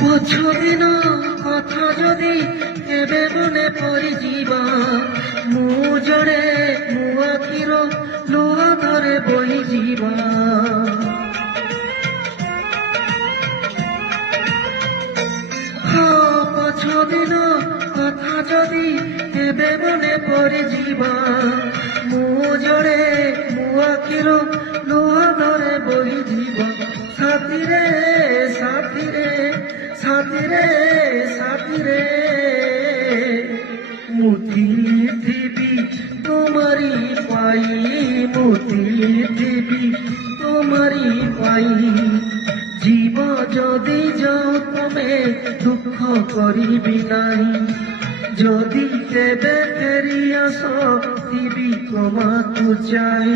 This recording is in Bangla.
ପଛଦିନ କଥା ଯଦି କେବେ ମନେ ପଡ଼ିଯିବା, ମୁଁ ଜଣେ ମୋ ଆଖିର ଲୁହ ଧରେ ବହିଯିବା। ପଛଦିନ କଥା ଯଦି କେବେ ମନେ ପଡ଼ିଯିବା, ମୁଁ ଜଣେ ମୋ ଆଖିର ଲୁହ ଧରେ ବହିଯିବା। ସାଥିରେ ସାଥିରେ ସାଥିରେ ସାଥିରେ ମୁଁ ଥିବି তোমারি পাই, ମୁଁ ଥିବି তোমারি পাই। জীব যদি যাও তবে দুঃখ করিবি নাই, যদি কেবে ফেরি আস দিবি তোমাকু চাই।